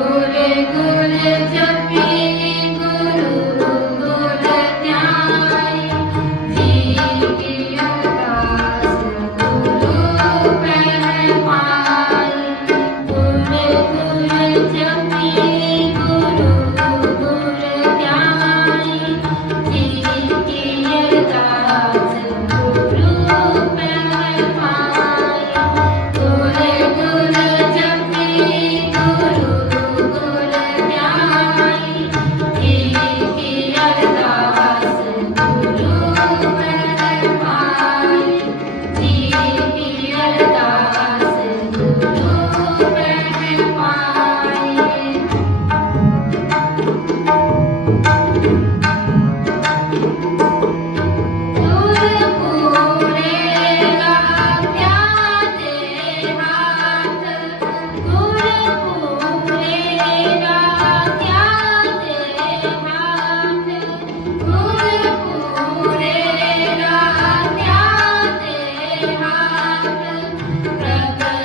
Gule gule jab Thank you.